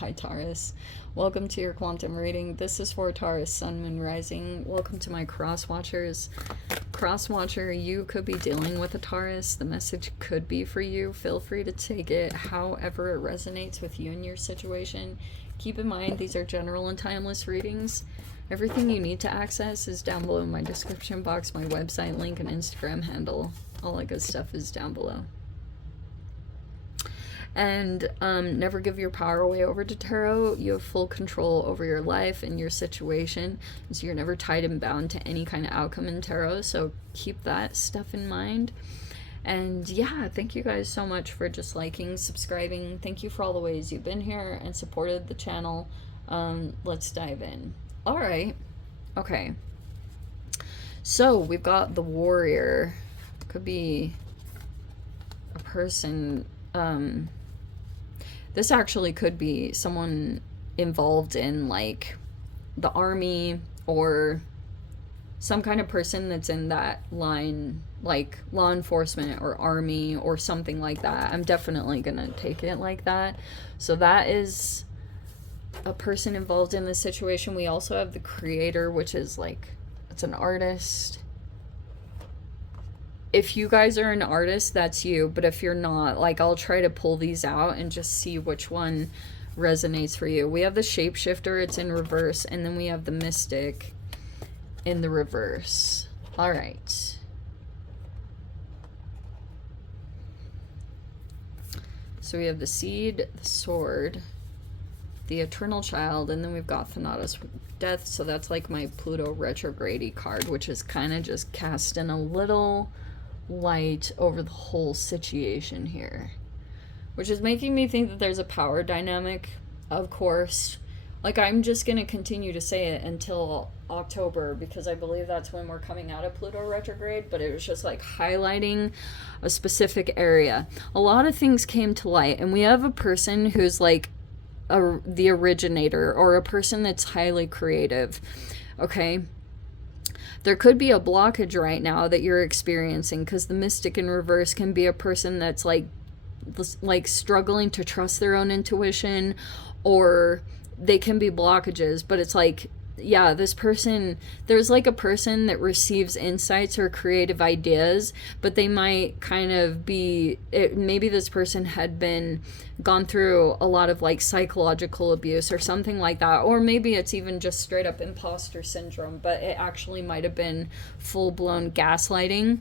Hi Taurus, welcome to your quantum reading. This is for Taurus, Sun, Moon, Rising. Welcome to my cross watchers. Cross watcher, you could be dealing with a Taurus. The message could be for you. Feel free to take it however it resonates with you and your situation. Keep in mind, these are general and timeless readings. Everything you need to access is down below in my description box. My website link and Instagram handle, all that good stuff is down below. And never give your power away over to tarot. You have full control over your life and your situation, so you're never tied and bound to any kind of outcome in tarot, so keep that stuff in mind. And yeah, thank you guys so much for just liking, subscribing. Thank you for all the ways you've been here and supported the channel. Let's dive in. All right, okay, so we've got the warrior. Could be a person. This actually could be someone involved in like the army or some kind of person that's in that line, like law enforcement or army or something like that. I'm definitely gonna take it like that. So that is a person involved in this situation. We also have the creator, which is like, it's an artist. If you guys are an artist, that's you. But if you're not, like, I'll try to pull these out and just see which one resonates for you. We have the shapeshifter, it's in reverse, and then we have the mystic in the reverse. All right. So we have the seed, the sword, the eternal child, and then we've got Thanatos, death. So that's like my Pluto retrograde card, which is kind of just casting a little light over the whole situation here, which is making me think that there's a power dynamic, of course. Like, I'm just going to continue to say it until October, because I believe that's when we're coming out of Pluto retrograde, but it was just like highlighting a specific area. A lot of things came to light, and we have a person who's like the originator, or a person that's highly creative, okay? There could be a blockage right now that you're experiencing, because the mystic in reverse can be a person that's like struggling to trust their own intuition, or they can be blockages, but it's like, yeah, this person, there's like a person that receives insights or creative ideas, but they might kind of be, maybe this person had gone through a lot of like psychological abuse or something like that, or maybe it's even just straight up imposter syndrome, but it actually might have been full-blown gaslighting.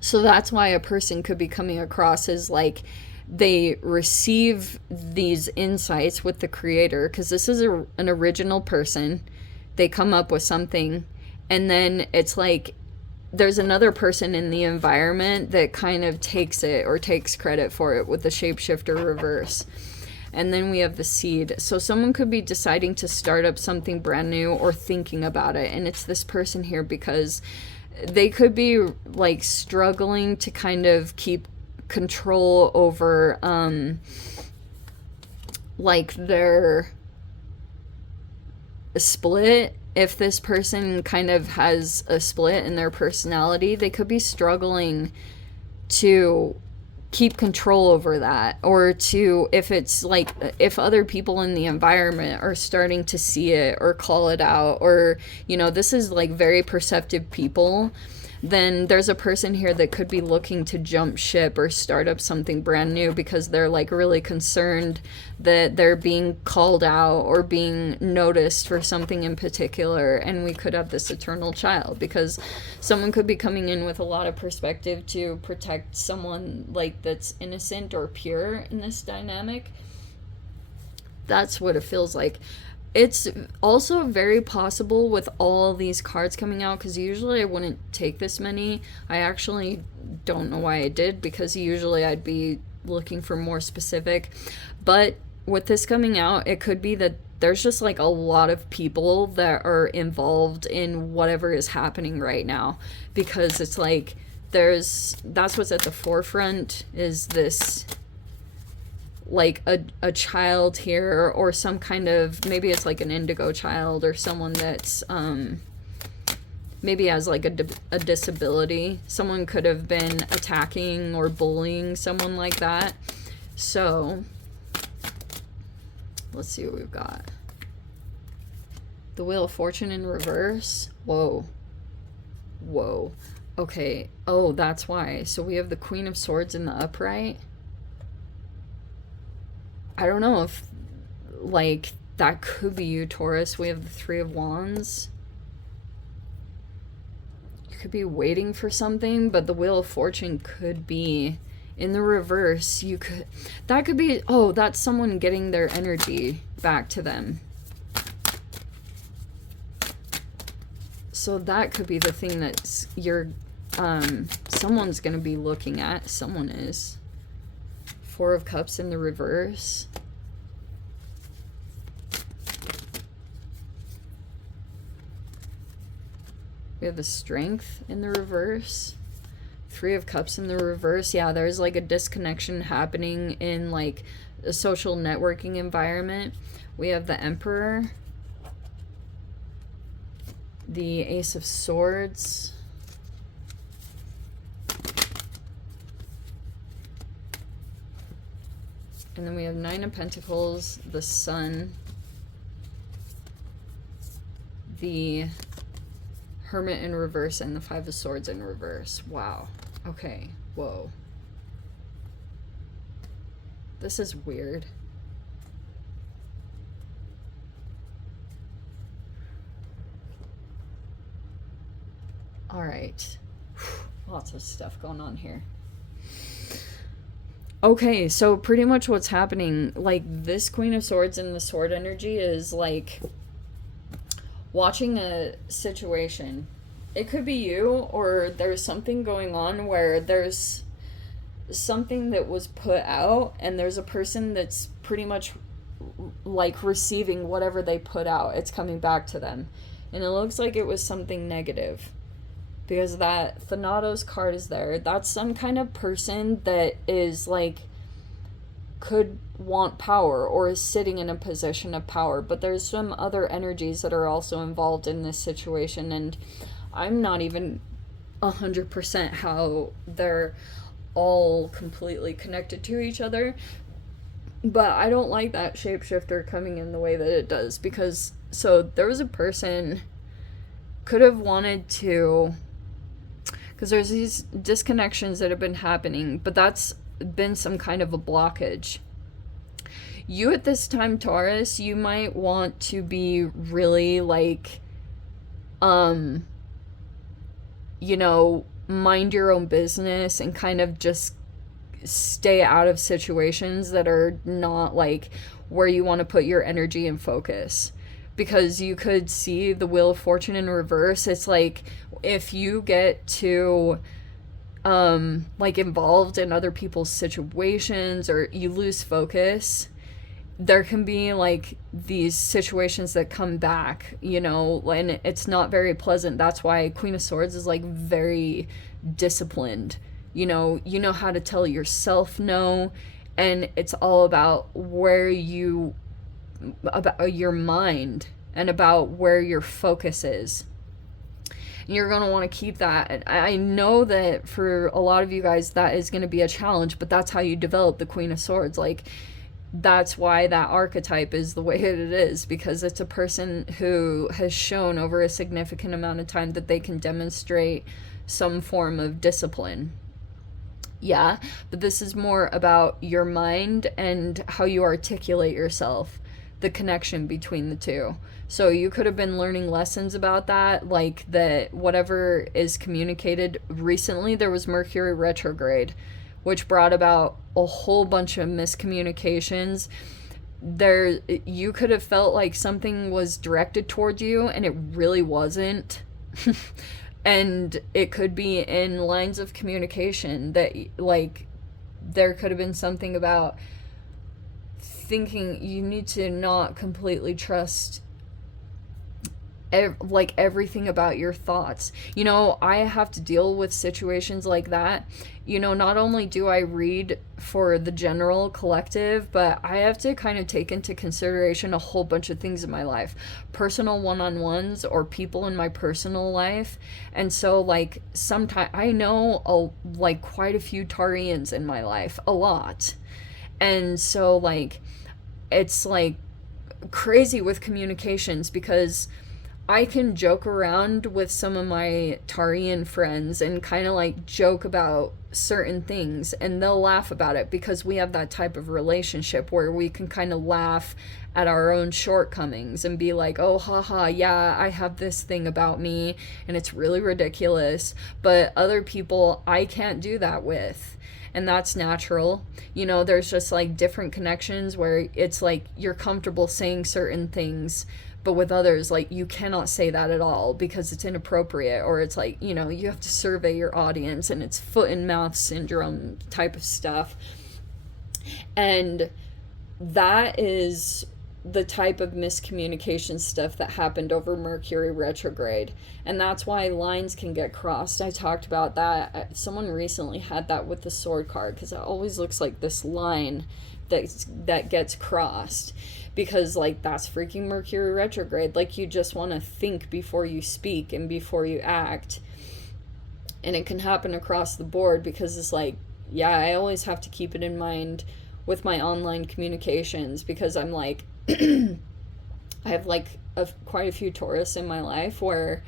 So that's why a person could be coming across as like, they receive these insights with the creator, because this is an original person. They come up with something, and then it's like there's another person in the environment that kind of takes it or takes credit for it with the shapeshifter reverse. And then we have the seed. So someone could be deciding to start up something brand new or thinking about it, and it's this person here, because they could be like struggling to kind of keep control over like their split. If this person kind of has a split in their personality, they could be struggling to keep control over that, or to, if it's like, if other people in the environment are starting to see it or call it out, or, you know, this is like very perceptive people, then there's a person here that could be looking to jump ship or start up something brand new, because they're like really concerned that they're being called out or being noticed for something in particular. And we could have this eternal child, because someone could be coming in with a lot of perspective to protect someone like that's innocent or pure in this dynamic. That's what it feels like. It's also very possible with all these cards coming out, because usually I wouldn't take this many. I actually don't know why I did, because usually I'd be looking for more specific. But with this coming out, it could be that there's just like a lot of people that are involved in whatever is happening right now, because it's like that's what's at the forefront, is this like a child here, or some kind of, maybe it's like an indigo child, or someone that's maybe has like a disability. Someone could have been attacking or bullying someone like that. So Let's see what we've got. The Wheel of Fortune in reverse. Whoa. Whoa. Okay. Oh, that's why. So we have the Queen of Swords in the upright. I don't know if, like, that could be you, Taurus. We have the Three of Wands. You could be waiting for something, but the Wheel of Fortune could be in the reverse. You could, that could be, oh, that's someone getting their energy back to them. So that could be the thing that you're, someone's going to be looking at. Someone is. Four of Cups in the reverse. We have the Strength in the reverse. Three of Cups in the reverse. Yeah, there's like a disconnection happening in like a social networking environment. We have the Emperor. The Ace of Swords. And then we have Nine of Pentacles, the Sun, the Hermit in reverse, and the Five of Swords in reverse. Wow. Okay. Whoa. This is weird. All right. Lots of stuff going on here. Okay, so pretty much what's happening, like this Queen of Swords and the Sword energy is like watching a situation. It could be you, or there's something going on where there's something that was put out and there's a person that's pretty much like receiving whatever they put out. It's coming back to them. And it looks like it was something negative. Because that Thanatos card is there. That's some kind of person that is like, could want power or is sitting in a position of power. But there's some other energies that are also involved in this situation. And I'm not even 100% how they're all completely connected to each other. But I don't like that shapeshifter coming in the way that it does. Because, so there was a person could have wanted to... Because there's these disconnections that have been happening, but that's been some kind of a blockage. You at this time, Taurus, you might want to be really like, you know, mind your own business and kind of just stay out of situations that are not like where you want to put your energy and focus. Because you could see the Wheel of Fortune in reverse. It's like if you get too like involved in other people's situations or you lose focus, there can be like these situations that come back, you know, and it's not very pleasant. That's why Queen of Swords is like very disciplined. You know how to tell yourself no, and it's all about about your mind and about where your focus is. And you're going to want to keep that. And I know that for a lot of you guys that is going to be a challenge, but that's how you develop the Queen of Swords. Like, that's why that archetype is the way that it is, because it's a person who has shown over a significant amount of time that they can demonstrate some form of discipline. Yeah, but this is more about your mind and how you articulate yourself, the connection between the two. So you could have been learning lessons about that, like that whatever is communicated recently. There was Mercury retrograde, which brought about a whole bunch of miscommunications. You could have felt like something was directed toward you and it really wasn't. And it could be in lines of communication that, like, there could have been something about thinking you need to not completely trust like everything about your thoughts. You know, I have to deal with situations like that. You know, not only do I read for the general collective, but I have to kind of take into consideration a whole bunch of things in my life, personal one-on-ones or people in my personal life. And so like sometimes I know like quite a few Tarians in my life, a lot. And so like it's like crazy with communications because I can joke around with some of my Tarian friends and kind of like joke about certain things, and they'll laugh about it because we have that type of relationship where we can kind of laugh at our own shortcomings and be like, oh, haha, yeah, I have this thing about me and it's really ridiculous. But other people, I can't do that with. And that's natural. You know, there's just like different connections where it's like you're comfortable saying certain things, but with others, like, you cannot say that at all because it's inappropriate, or it's like, you know, you have to survey your audience and it's foot and mouth syndrome type of stuff. And that is the type of miscommunication stuff that happened over Mercury retrograde. And that's why lines can get crossed. I talked about that. Someone recently had that with the sword card because it always looks like this line that gets crossed. Because, like, that's freaking Mercury retrograde. Like, you just want to think before you speak and before you act. And it can happen across the board because it's like, yeah, I always have to keep it in mind with my online communications because I'm like, I have, like, quite a few Taurus in my life where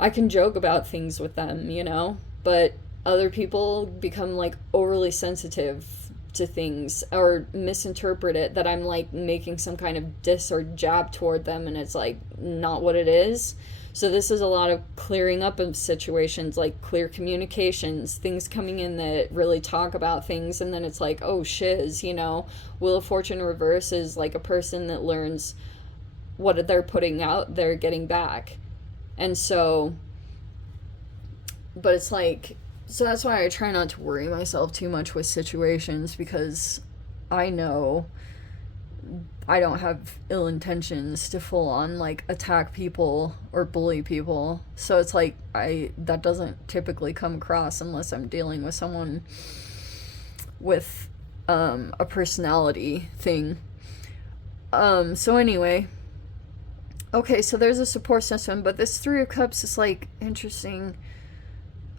I can joke about things with them, you know? But other people become, like, overly sensitive to things or misinterpret it that I'm like making some kind of diss or jab toward them, and it's like not what it is. So this is a lot of clearing up of situations, like clear communications, things coming in that really talk about things, and then it's like, oh shiz, you know. Wheel of Fortune reverse is like a person that learns what they're putting out, they're getting back. And so, but it's like, so that's why I try not to worry myself too much with situations, because I know I don't have ill intentions to full on like attack people or bully people. So it's like that doesn't typically come across unless I'm dealing with someone with a personality thing. So anyway, okay, so there's a support system, but this Three of Cups is like interesting.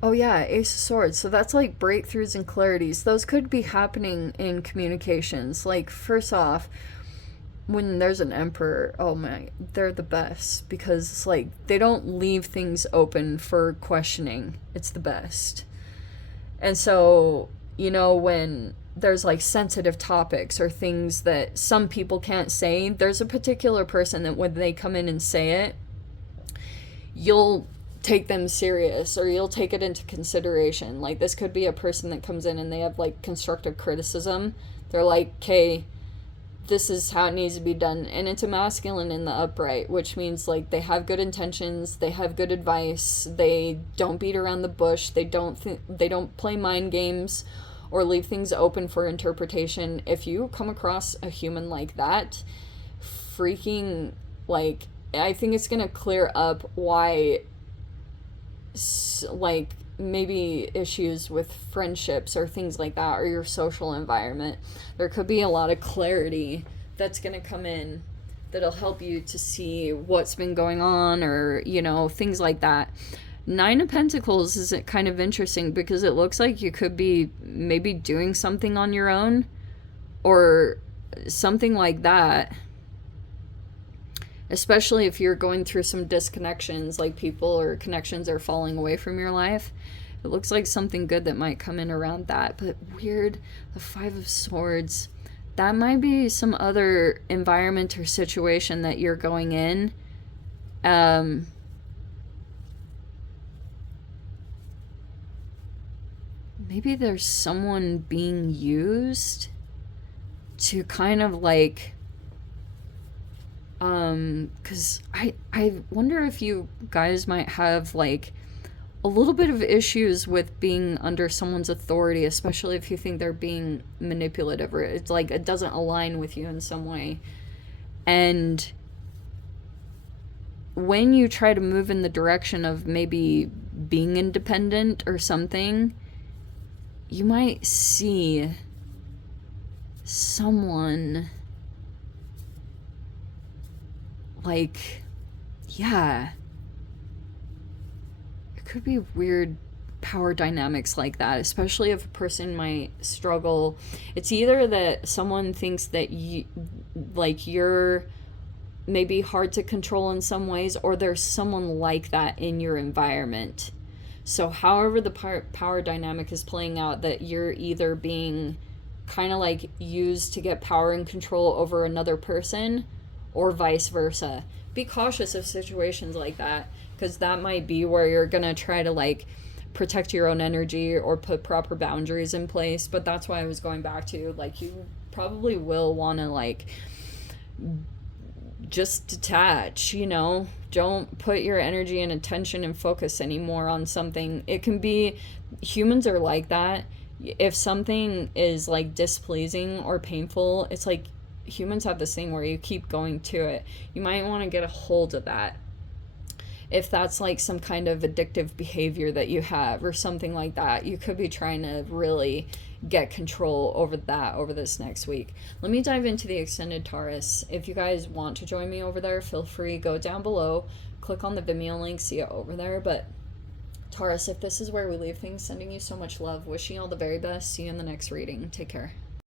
Oh yeah, Ace of Swords. So that's like breakthroughs and clarities. Those could be happening in communications. Like, first off, when there's an Emperor, oh my, they're the best because it's like they don't leave things open for questioning. It's the best. And so, you know, when there's like sensitive topics or things that some people can't say, there's a particular person that when they come in and say it, you'll take them serious or you'll take it into consideration. Like, this could be a person that comes in and they have like constructive criticism. They're like, okay, this is how it needs to be done. And it's a masculine in the upright, which means like they have good intentions, they have good advice, they don't beat around the bush, they don't play mind games or leave things open for interpretation. If you come across a human like that, freaking, like, I think it's gonna clear up why, like, maybe issues with friendships or things like that, or your social environment. There could be a lot of clarity that's going to come in that'll help you to see what's been going on, or, you know, things like that. Nine of Pentacles is kind of interesting because it looks like you could be maybe doing something on your own or something like that. Especially if you're going through some disconnections, like people or connections are falling away from your life. It looks like something good that might come in around that. But weird, the Five of Swords. That might be some other environment or situation that you're going in. Maybe there's someone being used to kind of like... because I wonder if you guys might have like a little bit of issues with being under someone's authority, especially if you think they're being manipulative or it's like it doesn't align with you in some way. And when you try to move in the direction of maybe being independent or something, you might see someone... like, yeah, it could be weird power dynamics like that, especially if a person might struggle. It's either that someone thinks that like you're maybe hard to control in some ways, or there's someone like that in your environment. So however the power dynamic is playing out, that you're either being kind of like used to get power and control over another person, or vice versa. Be cautious of situations like that, because that might be where you're gonna try to like protect your own energy or put proper boundaries in place. But that's why I was going back to, like, you probably will want to like just detach, you know? Don't put your energy and attention and focus anymore on something. It can be, humans are like that. If something is like displeasing or painful, it's like humans have this thing where you keep going to it. You might want to get a hold of that. If that's like some kind of addictive behavior that you have or something like that, you could be trying to really get control over that over this next week. Let me dive into the extended Taurus. If you guys want to join me over there, feel free, go down below, click on the Vimeo link, see it over there. But Taurus, if this is where we leave things, sending you so much love, wishing you all the very best. See you in the next reading. Take care.